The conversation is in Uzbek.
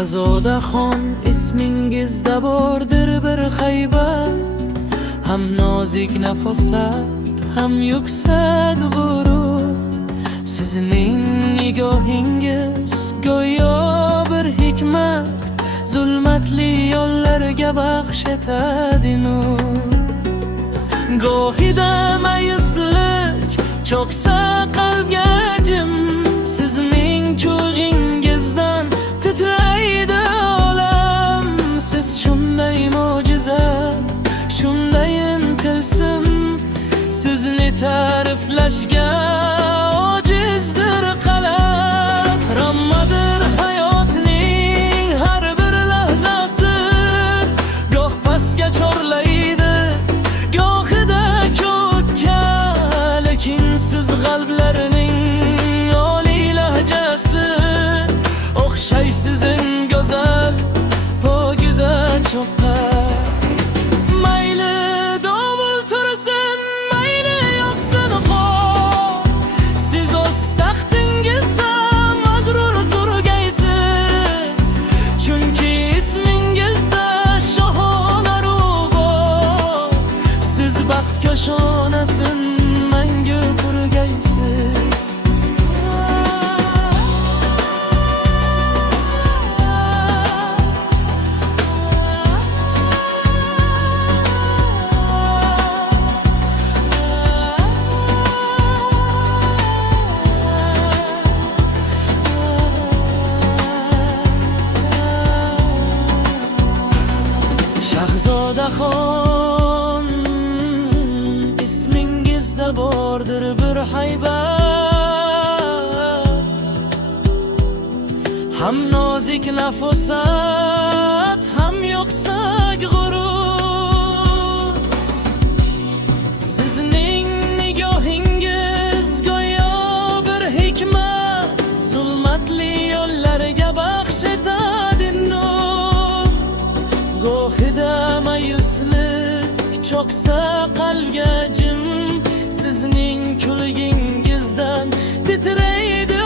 Shahzodaxon ismingizda bordir bir haybat, ham nozik nafosat, ham yuksak g'urur. Sizning nigohingiz go'yo bir hikmat, zulmatli yo'llarga baxsh etadi nur. Gohida mayuslik cho'ksa qalbga jim, sizning cho'g'ingizdan titraydi olam. Siz shunday mo'jiza, shunday tilsim, sizni ta'riflashga ojizdir qalam. Rammadir hayotning har bir lahzasi, goh pastga chorlaydi, gohida ko'kka, lekin siz qalblarning oliy lahjasi. O'xshaysiz eng go'zal, pokiza cho'qqa. Mayli dovul tursin, mayli yoqsin qor, siz o'z taxtingizda mag'rur turgaysiz. Chunki ismingizda shohona ruh bor, siz baxt koshonasin mangu purgaysiz. Shahzodaxon ismingizda bordir bir haybat, ham nozik nafosat, ham yuksak g'urur. Sizning nigohingiz go'yo bir hikmat, zulmatli yo'llarga baxsh etadi nur. Gohida mayuslik cho'ksa qalbga jim, sizning kulgingizdan titraydi